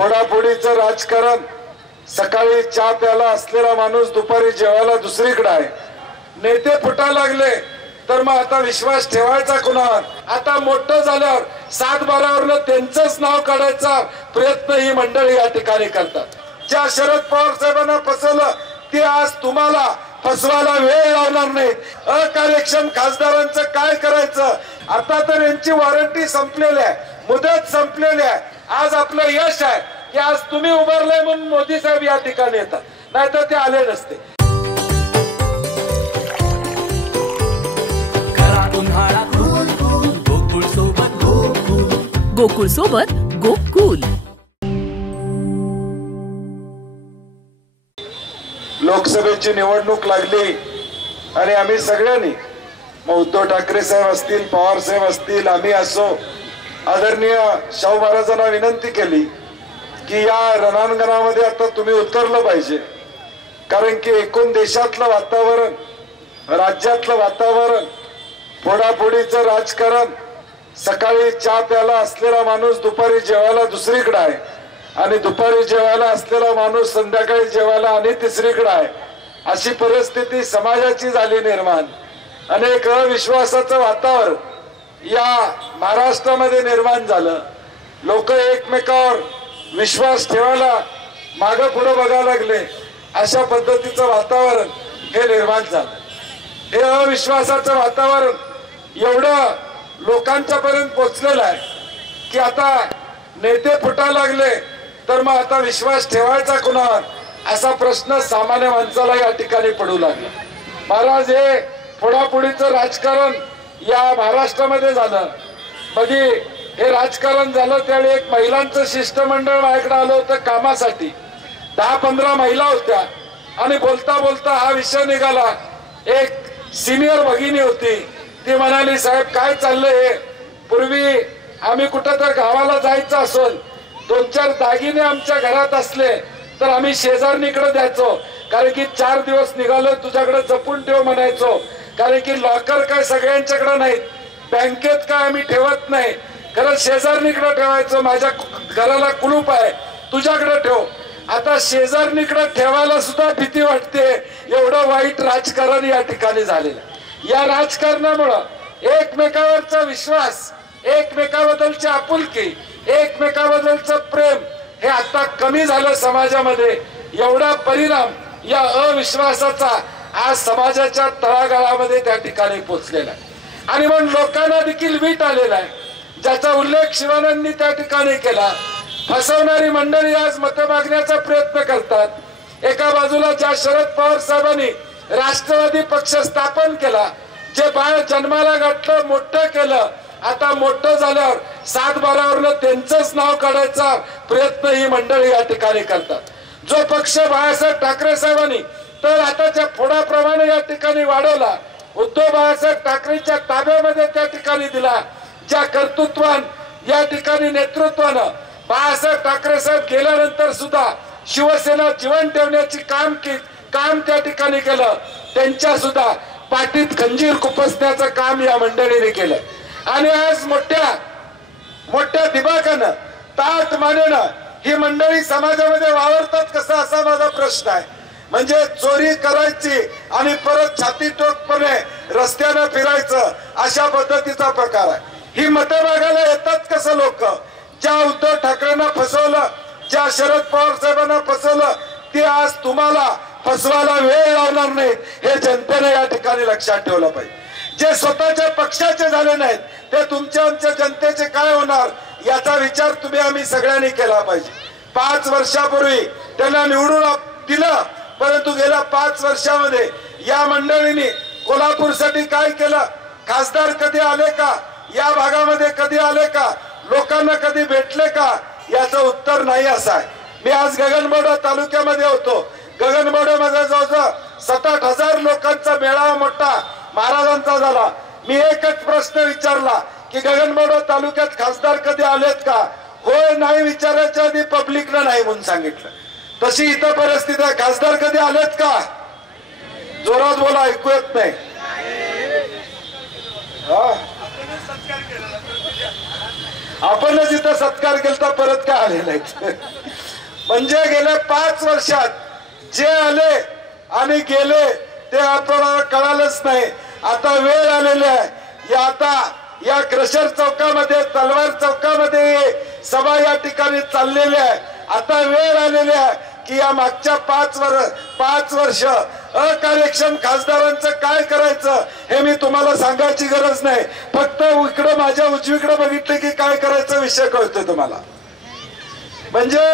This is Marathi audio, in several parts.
फोडाफोडीचं राजकारण, सकाळी चहा प्यायला असलेला माणूस दुपारी जेवायला दुसरीकडे आहे. नेते फुटा लागले तर मग आता विश्वास ठेवायचा कुणावर? आता मोठं झाल्यावर 7-12 त्यांचंच नाव काढायचा प्रयत्न ही मंडळी या ठिकाणी करतात. ज्या शरद पवार साहेबांना फसवलं ते आज तुम्हाला फसवायला वेळ लावणार नाहीत. अकार्यक्षम खासदारांचं काय करायचं? आता तर यांची वॉरंटी संपलेली आहे, मुदत संपलेली आहे. आज आपलं यश आहे की आज तुम्ही उभारलंय म्हणून मोदी साहेब या ठिकाणी येतात, नाहीतर ते आले नसते. गोकुळ सोबत गोकुल. लोकसभेची निवडणूक लागली आणि आम्ही सगळ्यांनी, मग उद्धव ठाकरे साहेब असतील, पवार साहेब असतील, आम्ही असो, आदरणीय शाहू महाराजांना विनंती केली की या रणांगणामध्ये आता तुम्ही उतरलं पाहिजे. कारण की एकूण देशातलं वातावरण, राज्यातलं वातावरण, फोडाफोडीचं राजकारण, सकाळी चहा प्यायला असलेला माणूस दुपारी जेवायला दुसरीकडे आहे आणि दुपारी जेवायला असलेला माणूस संध्याकाळी जेवायला आणि तिसरीकडे आहे. अशी परिस्थिती समाजाची झाली निर्माण. अनेक अविश्वासाचं वातावरण या महाराष्ट्रामध्ये निर्माण झालं. लोक एकमेकावर विश्वास ठेवायला मागं पुढे बघायला लागले. अशा पद्धतीचं वातावरण हे निर्माण झालं. हे अविश्वासाचं वातावरण एवढं लोकांच्या पर्यंत पोहोचलेलं आहे की आता नेते फुटायला लागले तर मग आता विश्वास ठेवायचा कुणावर असा प्रश्न सामान्य माणसाला या ठिकाणी पडू लागला. महाराज, हे फोडाफोडीचं राजकारण या महाराष्ट्रामध्ये झालं. मध्ये हे राजकारण झालं त्यावेळी एक महिलांचं शिष्टमंडळ माझ्याकडे आलं होतं कामासाठी. 10-15 महिला होत्या आणि बोलता बोलता हा विषय निघाला. एक सिनियर भगिनी होती, ती म्हणाली, साहेब काय चाललंय हे? पूर्वी आम्ही कुठं तर गावाला जायचं असेल, 2-4 दागिने आमच्या घरात असले तर आम्ही शेजारणीकडे द्यायचो, कारण की 4 दिवस निघालो तुझ्याकडे जपून ठेव म्हणायचो. कारण की लॉकर काय सगळ्यांच्याकडे नाहीत, बँकेत काय आम्ही ठेवत नाही, खरं शेजारणीकडे ठेवायचो. माझ्या घराला कुलूप आहे, तुझ्याकडे ठेव. आता शेजारणीकडे ठेवायला सुद्धा भीती वाटते. एवढं वाईट राजकारण या ठिकाणी झालेलं. या राजकारणामुळं एकमेकावरचा विश्वास, एकमेकाबद्दलची आपुलकी, एकमेकाबद्दलचं प्रेम हे आता कमी झालं समाजामध्ये. एवढा परिणाम या अविश्वासाचा आज समाजाच्या तळागाळामध्ये त्या ठिकाणी पोहोचलेला आहे. आणि म्हणून लोकांना देखील वीट आलेला आहे, ज्याचा उल्लेख शिवानंदनी त्या ठिकाणी केला. फसवणारी मंडळी आज मतं मागण्याचा प्रयत्न करतात. एका बाजूला ज्या शरद पवार साहेबांनी राष्ट्रवादी पक्ष स्थापन केला, जे बाळ जन्माला घातलं, मोठं केलं, आता मोठं झाल्यावर 7-12 त्यांचंच नाव काढायचा प्रयत्न ही मंडळी या ठिकाणी करतात. जो पक्ष बाळासाहेब ठाकरे साहेबांनी तर आताच्या फोडाप्रमाणे या ठिकाणी वाढवला, उद्धव बाळासाहेब ठाकरेंच्या ताब्यामध्ये त्या ठिकाणी दिला, ज्या कर्तृत्वान या ठिकाणी नेतृत्वानं बाळासाहेब ठाकरे साहेब गेल्यानंतर सुद्धा शिवसेना जीवन ठेवण्याची काम त्या ठिकाणी केलं, त्यांच्या सुद्धा पाठीत खंजीर खुपसण्याचं काम या मंडळीने केलं. आणि आज मोठ्या दिमागानं, ताठ मानेनं ही मंडळी समाजामध्ये वावरतात कसं, असा माझा प्रश्न आहे. म्हणजे चोरी करायची आणि परत छातीटोकपणे रस्त्यानं फिरायचं, अशा पद्धतीचा प्रकार आहे. ही मतं मागायला येतात कसं लोक? ज्या उद्धव ठाकरेंना फसवलं, ज्या शरद पवार साहेबांना फसवलं, ते आज तुम्हाला फसवायला वेळ लावणार नाहीत, हे जनतेने या ठिकाणी लक्षात ठेवलं पाहिजे. जे स्वतःच्या पक्षाचे झाले नाहीत ते तुमच्या आमच्या जनतेचे काय होणार याचा विचार तुम्ही आम्ही सगळ्यांनी केला पाहिजे. 5 वर्षापूर्वी त्यांना निवडून दिलं, परंतु गेल्या 5 वर्षामध्ये या मंडळींनी कोल्हापूरसाठी काय केलं? खासदार कधी आले का? या भागामध्ये कधी आले का? लोकांना कधी भेटले का? याचं उत्तर नाही असं आहे. मी आज गगनबावडा तालुक्यामध्ये होतो. गगनबावड्यामध्ये जवळजवळ 7-8 लोकांचा मेळावा मोठा महाराजांचा झाला. मी एकच प्रश्न विचारला की गगनबावडा तालुक्यात खासदार कधी आलेत का? होय नाही विचारायच्या आधी पब्लिकला नाही म्हणून सांगितलं. तशी इथं परिस्थिती आहे. खासदार कधी आलेत का? जोरात बोला, ऐकू येत नाही. आपणच इथं सत्कार केला परत काय आले नाहीत. म्हणजे गेल्या 5 वर्षात जे आले आणि गेले ते आपल्याला कळालंच नाही. आता वेळ आलेली आहे. आता या क्रशर चौकामध्ये, तलवार चौकामध्ये सभा या ठिकाणी चाललेली आहे. आता वेळ आलेली आहे की या मागच्या 5 वर्ष अकार्यक्षम खासदारांचं काय करायचं हे मी तुम्हाला सांगायची गरज नाही. फक्त इकडं माझ्या उजवीकडे बघितले की काय करायचं विषय कळतोय तुम्हाला. म्हणजे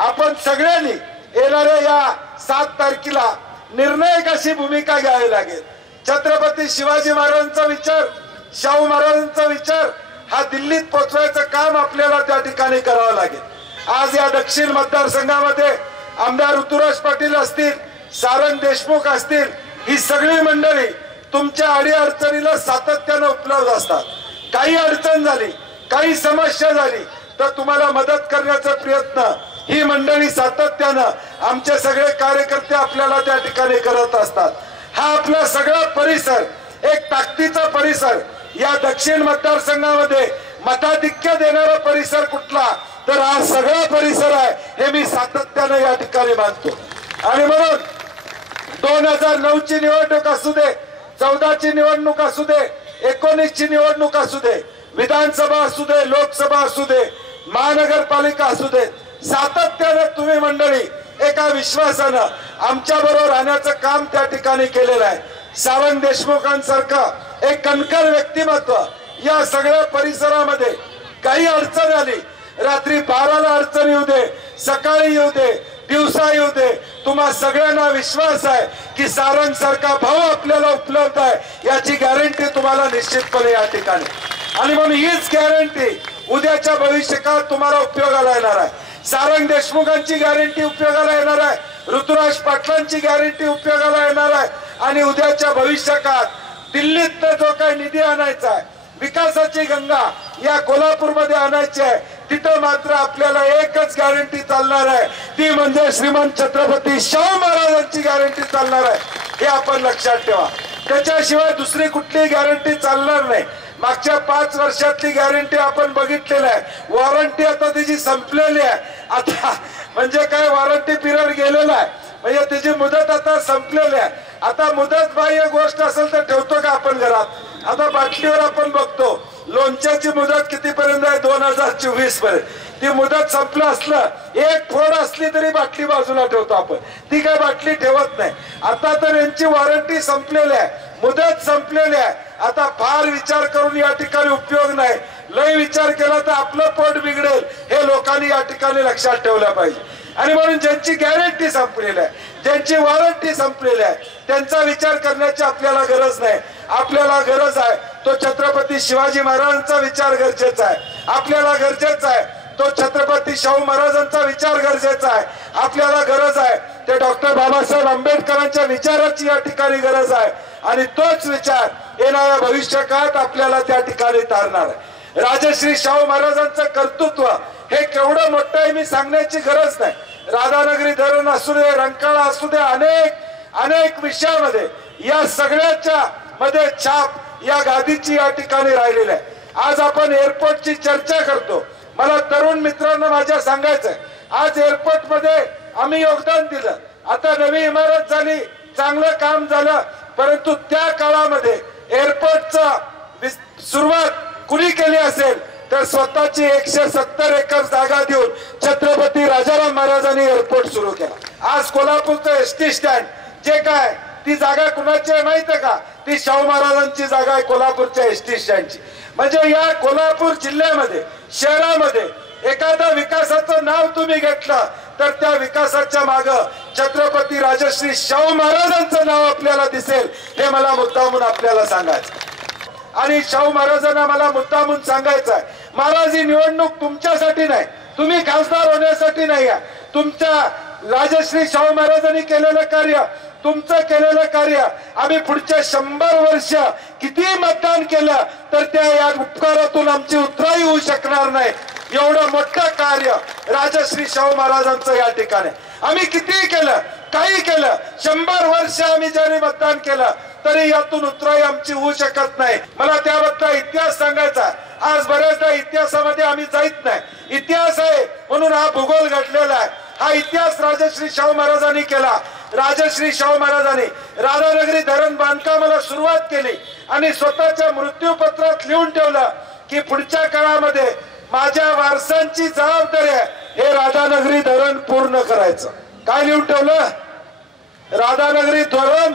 आपण सगळ्यांनी येणाऱ्या या 7 तारखेला निर्णायक अशी भूमिका घ्यावी लागेल. छत्रपती शिवाजी महाराजांचा विचार, शाहू महाराजांचा विचार हा दिल्लीत पोहोचवायचं काम आपल्याला त्या ठिकाणी करावं लागेल. आज या दक्षिण मतदारसंघामध्ये आमदार ऋतुराज पाटील असतील, सारंग देशमुख असतील, ही सगळी मंडळी तुमच्या अडीअडचणीला सातत्यानं उपलब्ध असतात. काही अडचण झाली, काही समस्या झाली तर तुम्हाला मदत करण्याचा प्रयत्न ही मंडळी सातत्यानं, आमचे सगळे कार्यकर्ते आपल्याला त्या ठिकाणी करत असतात. हा आपला सगळा परिसर एक ताकदीचा परिसर. या दक्षिण मतदारसंघामध्ये मताधिक्य देणारा परिसर कुठला तर हा सगळा परिसर आहे हे मी सातत्यानं या ठिकाणी मानतो. आणि म्हणून 2009 ची निवडणूक असू दे, 14 ची निवडणूक असू दे, 19 ची निवडणूक असू दे, विधानसभा असू दे, लोकसभा असू दे, महानगरपालिका असू दे, सातत्यानं तुम्ही मंडळी एका विश्वासानं आमच्या बरोबर राहण्याचं काम त्या ठिकाणी केलेलं आहे. सावंत देशमुखांसारखं एक कणखर व्यक्तिमत्व या सगळ्या परिसरामध्ये काही अडचण आली, रात्री 12ला अडचण येऊ दे, सकाळी येऊ दे, दिवसा येऊ दे, तुम्हा सगळ्यांना विश्वास आहे की सारंग सारखा भाऊ आपल्याला उपलब्ध आहे याची गॅरंटी तुम्हाला निश्चितपणे या ठिकाणी. आणि म्हणून हीच गॅरंटी उद्याच्या भविष्यकाळात तुम्हाला उपयोगाला येणार आहे. सारंग देशमुखांची गॅरंटी उपयोगाला येणार आहे, ऋतुराज पाटलांची गॅरंटी उपयोगाला येणार आहे. आणि उद्याच्या भविष्यकाळात दिल्लीत जो काही निधी आणायचा आहे, विकासाची गंगा या कोल्हापूरमध्ये आणायची आहे, तिथं मात्र आपल्याला एकच गॅरंटी चालणार आहे, ती म्हणजे श्रीमंत छत्रपती शाहू महाराजांची गॅरंटी चालणार आहे. हे आपण लक्षात ठेवा. त्याच्याशिवाय दुसरी कुठलीही गॅरंटी चालणार नाही. मागच्या 5 वर्षातली गॅरंटी आपण बागितलेली आहे. वॉरंटी आता त्याची संपलेली आहे. आता म्हणजे काय वॉरंटी पिरियड गेलेला आहे, म्हणजे त्याची मुदत आता संपलेली आहे. आता मुदत बाह्य गोष्ट असेल तर ठेवतो का आपण घरात? आता बाटलीवर आपण बघतो लोणच्याची मुदत कितीपर्यंत आहे, 2024 पर्यंत. ती मुदत संपलं असलं, एक फोड असली तरी बाटली बाजूला ठेवतो आपण, ती काय बाटली ठेवत नाही. आता तर यांची वॉरंटी संपलेली आहे, मुदत संपलेली आहे. आता फार विचार करून या ठिकाणी उपयोग नाही. लय विचार केला तर आपलं पोट बिघडेल, हे लोकांनी या ठिकाणी लक्षात ठेवलं पाहिजे. आणि म्हणून ज्यांची गॅरंटी संपलेली आहे, ज्यांची वॉरंटी संपलेली आहे, त्यांचा विचार करण्याची आपल्याला गरज नाही. आपल्याला गरज आहे तो छत्रपती शिवाजी महाराजांचा विचार गरजेचा आहे. आपल्याला गरजेचा आहे तो छत्रपती शाहू महाराजांचा विचार गरजेचा आहे. आपल्याला गरज आहे ते डॉक्टर बाबासाहेब आंबेडकरांच्या विचाराची या ठिकाणी गरज आहे. आणि तोच विचार येणाऱ्या भविष्यकाळात आपल्याला त्या ठिकाणी तारणार आहे. राजश्री शाहू महाराजांचं कर्तृत्व हे केवढं मोठं आहे मी सांगण्याची गरज नाही. राधानगरी धरण असू दे, रंकाळा असू दे, अनेक विषयामध्ये या सगळ्याच्या मध्ये छाप या गादीची या ठिकाणी राहिलेली आहे. आज आपण एअरपोर्टची चर्चा करतो. मला तरुण मित्रांना माझ्या सांगायचंय, आज एअरपोर्ट मध्ये आम्ही योगदान दिलं. आता नवी इमारत झाली, चांगलं काम झालं, परंतु त्या काळामध्ये एअरपोर्टचा सुरुवात कुणी केली असेल तर स्वतःची 170 एकर जागा देऊन छत्रपती राजाराम महाराजांनी एअरपोर्ट सुरू केला. आज कोल्हापूरचं एसटी स्टँड जे काय, ती जागा कुणाची आहे माहिती आहे का? ती शाहू महाराजांची जागा आहे, कोल्हापूरच्या एसटी स्टँडची. म्हणजे या कोल्हापूर जिल्ह्यामध्ये, शहरामध्ये एखादा विकासाचं नाव तुम्ही घेतलं तर त्या विकासाच्या माग छत्रपती राजश्री शाहू महाराजांचं नाव आपल्याला दिसेल. हे मला मुद्दामून आपल्याला सांगायचं. आणि शाहू महाराजांना मला मुद्दामून सांगायचं आहे, महाराज ही निवडणूक तुमच्यासाठी नाही, तुम्ही खासदार होण्यासाठी नाही आहे. तुमच्या राजश्री शाहू महाराजांनी केलेलं कार्य, तुमचं केलेलं कार्य आम्ही पुढच्या 100 वर्ष किती मतदान केलं तर त्या या उपकारातून आमची उतराई होऊ शकणार नाही. एवढं मोठं कार्य राजश्री शाहू महाराजांचं या ठिकाणी. आम्ही किती केलं, काही केलं, 100 वर्ष आम्ही जरी मतदान केलं तरी यातून उतराई आमची होऊ शकत नाही. मला त्याबद्दल इतिहास सांगायचा. आज बऱ्याचदा इतिहासामध्ये आम्ही जात नाही, इतिहास आहे म्हणून हा भूगोल घडलेला आहे। हा इतिहास राजश्री शाहू महाराजांनी केला। राजश्री शाहू महाराजांनी राधानगरी धरण बांधकामाला सुरुवात केली आणि स्वतःच्या मृत्यूपत्रात लिहून ठेवलं की पुढच्या काळामध्ये माझ्या वारसांची जबाबदारी आहे हे राधानगरी धरण पूर्ण करायचं। काय लिहून ठेवलं? राधानगरी धरण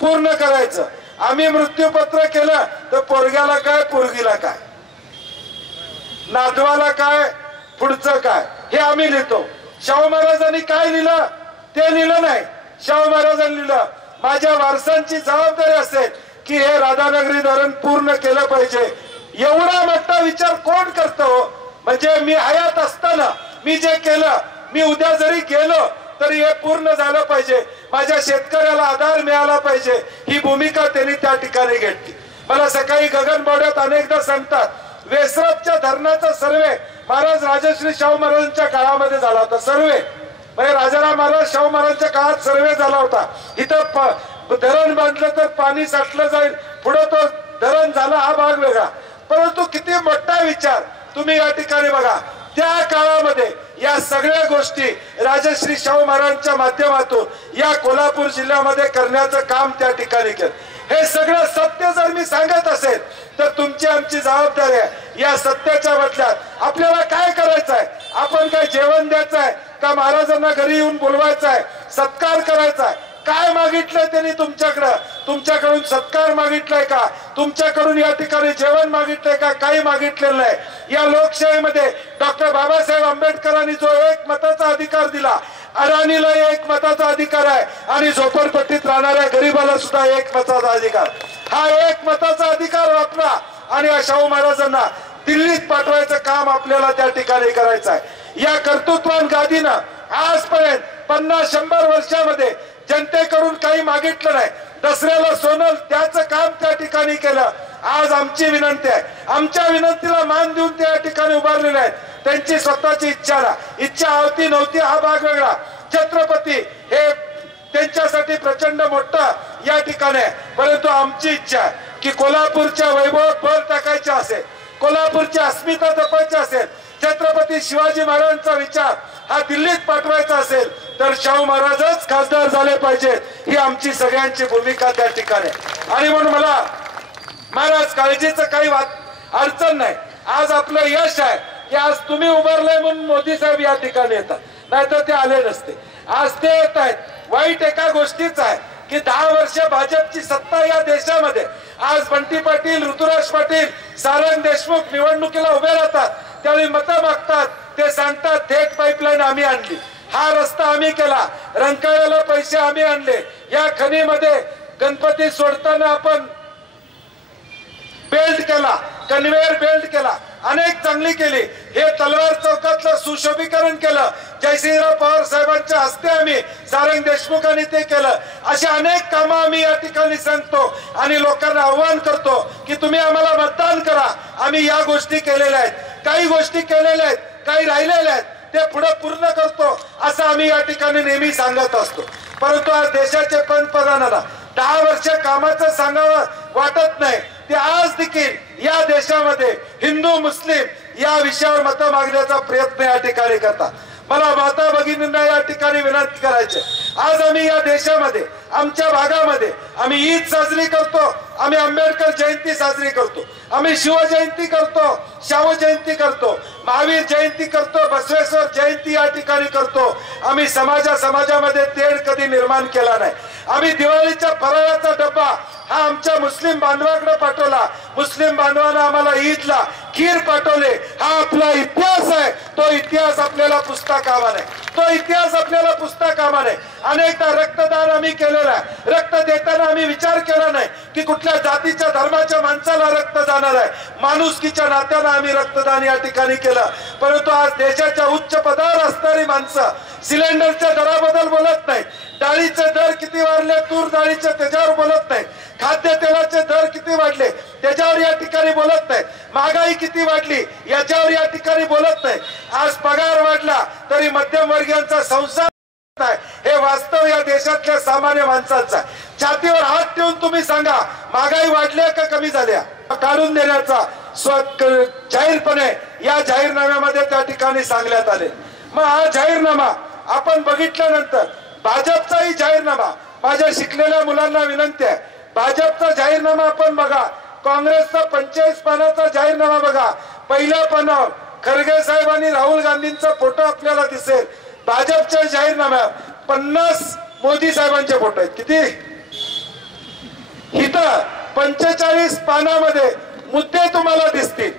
पूर्ण करायचं। आम्ही मृत्यूपत्र केलं तर पोरग्याला काय, पोरगीला काय, नातवाला काय, पुढचं काय हे आम्ही लिहितो। शाहू महाराजांनी काय लिहिलं ते लिहिलं नाही। शाहू महाराजांनी लिहिलं माझ्या वारसांची जबाबदारी असेल की हे राधानगरी धरण पूर्ण केलं पाहिजे। एवढा मोठा विचार कोण करतो? म्हणजे मी हयात असताना मी जे केलं, मी उद्या जरी गेलो तरी हे पूर्ण झालं पाहिजे, माझ्या शेतकऱ्याला आधार मिळाला पाहिजे, ही भूमिका त्यांनी त्या ठिकाणी घेतली। मला सकाळी गगनबावड्यात अनेकदा सांगतात वेसरपच्या धरणाचा सर्वे महाराज राजश्री शाहू महाराजांच्या काळामध्ये झाला होता। सर्वे म्हणजे राजाराम महाराज शाहू महाराजांच्या काळात सर्वे झाला होता। इथं धरण बांधलं तर पाणी साठलं जाईल, पुढे तो धरण झाला हा भाग वेगळा। परंतु किती मोठा विचार तुम्ही या ठिकाणी बघा, त्या काळामध्ये या सगळ्या गोष्टी राजश्री शाहू महाराजांच्या माध्यमातून या कोल्हापूर जिल्ह्यामध्ये करण्याचं काम त्या ठिकाणी केलं। हे सगळं सत्य जर मी सांगत असेल तर तुमची आमची जबाबदारी आहे या सत्याच्या बदल्यात आपल्याला काय करायचं आहे? आपण काय जेवण द्यायचं आहे का? महाराजांना घरी येऊन बोलवायचं आहे, सत्कार करायचा आहे? काय मागितलंय त्यांनी तुमच्याकडं? तुमच्याकडून सत्कार मागितलाय का? तुमच्याकडून या ठिकाणी जेवण मागितलंय का? काही मागितलेलं नाही। या लोकशाहीमध्ये डॉक्टर बाबासाहेब आंबेडकरांनी जो एक मताचा अधिकार दिला, अडाणीला एक मताचा अधिकार आहे आणि झोपडपट्टीत राहणाऱ्या गरीबाला सुद्धा एक मताचा अधिकार। हा एक मताचा अधिकार वापरा आणि शाहू महाराजांना दिल्लीत पाठवायचं काम आपल्याला त्या ठिकाणी करायचं आहे। या कर्तृत्वान गादीनं आजपर्यंत 50-100 वर्षामध्ये जनतेकडून काही मागितलं नाही। दसऱ्याला सोनं त्याचं काम त्या ठिकाणी केलं। आज आमची विनंती आहे, आमच्या विनंतीला मान देऊन त्या ठिकाणी उभारलेले आहेत। त्यांची स्वतःची इच्छा होती नव्हती हा भाग वेगळा। छत्रपती हे त्यांच्यासाठी प्रचंड मोठा या ठिकाणी आहे, परंतु आमची इच्छा आहे की कोल्हापूरच्या वैभवात भर टाकायचे असेल, कोल्हापूरची अस्मिता जपायची असेल, छत्रपती शिवाजी महाराजांचा विचार हा दिल्लीत पाठवायचा असेल तर शाहू महाराजच खासदार झाले पाहिजेत, ही आमची सगळ्यांची भूमिका त्या ठिकाणी। आणि म्हणून मला महाराज काळजीचं काही अडचण नाही। आज आपलं यश आहे की आज तुम्ही उभारलंय म्हणून मोदी साहेब या ठिकाणी येतात, नाहीतर ते आले नसते। आज ते येत आहेत। वाईट एका गोष्टीच आहे की 10 वर्ष भाजपची सत्ता या देशामध्ये, आज बंटी पाटील, ऋतुराज पाटील, सारंग देशमुख निवडणुकीला उभे राहतात, त्यावेळी मतं मागतात, ते सांगतात थेट पाईपलाईन आम्ही आणली, हा रस्ता आम्ही केला, रंकाळ्याला पैसे आम्ही आणले, या खणीमध्ये गणपती सोडताना आपण बेल्ट केला, कन्व्हेयर बेल्ट केला, अनेक चांगली केली, हे तलवार चौकातलं सुशोभीकरण केलं, जयसिंहराव पवार साहेबांच्या हस्ते आम्ही सारंग देशमुखांनी ते केलं। अशी अनेक कामं आम्ही या ठिकाणी सांगतो आणि लोकांना आव्हान करतो की तुम्ही आम्हाला मतदान करा। आम्ही या गोष्टी केलेल्या आहेत, काही गोष्टी केलेल्या आहेत, काही राहिलेल्या आहेत, ते पुढे पूर्ण करतो असं आम्ही या ठिकाणी नेहमी सांगत असतो। परंतु आज देशाचे पंतप्रधानांना 10 वर्ष कामाचं सांगावं वाटत नाही, ते आज देखील या देशामध्ये हिंदू मुस्लिम या विषयावर मतं मागण्याचा प्रयत्न या ठिकाणी करतात। मला माता भगिनींना या ठिकाणी विनंती करायची, आज आम्ही या देशामध्ये आमच्या भागामध्ये आम्ही ईद साजरी करतो, आम्ही आंबेडकर जयंती साजरी करतो, आम्ही शिवजयंती करतो, शाहू जयंती करतो, महावीर जयंती करतो, बसवेश्वर जयंती या ठिकाणी करतो। आम्ही समाजामध्ये तेढ कधी निर्माण केला नाही। आम्ही दिवाळीच्या फराळाचा डब्बा हा आमच्या मुस्लिम बांधवांकडे पाठवला, मुस्लिम बांधवांना आम्हाला ईदला खीर पाठवले। हा आपला इतिहास आहे, तो इतिहास आपल्याला पुसता कामा नये, तो इतिहास आपल्याला पुसता कामा नये। अनेकदा रक्तदान आम्ही केलेलं आहे, रक्त देताना आम्ही विचार केला नाही की कुठल्या जातीच्या धर्माच्या माणसाला रक्त जाणार आहे, माणुसकीच्या नात्यानं आम्ही रक्तदान या ठिकाणी केलं। परंतु आज देशाच्या उच्च पदावर असणारी माणसं सिलेंडरच्या दराबद्दल बोलत नाही, डाळीचे दर किती वाढले, तूर डाळीचे त्याच्यावर बोलत नाही, खाद्यतेलाचे दर किती वाढले त्याच्यावर या ठिकाणी बोलत नाही, महागाई किती वाढली याच्यावर या ठिकाणी बोलत नाही। आज पगार वाढला तरी मध्यमवर्गीयांचा संसार नाही, हे वास्तव या देशातल्या सामान्य माणसांचं आहे। छातीवर हात ठेवून तुम्ही सांगा महागाई वाढल्या का कमी झाल्या? काढून देण्याचा जाहीरपणे या जाहीरनाम्यामध्ये त्या ठिकाणी सांगण्यात आले. मग हा जाहीरनामा आपण बघितल्यानंतर भाजपचाही जाहीरनामा, माझ्या शिकलेल्या मुलांना विनंती आहे, भाजपचा जाहीरनामा आपण बघा, काँग्रेसचा 45 पानाचा जाहीरनामा बघा. पहिल्या पानावर खरगे साहेब आणि राहुल गांधींचा फोटो आपल्याला दिसेल. भाजपच्या जाहीरनाम्यात 50 मोदी साहेबांचे फोटो आहेत. किती? इथं 45 पानामध्ये मुद्दे तुम्हाला दिसतील.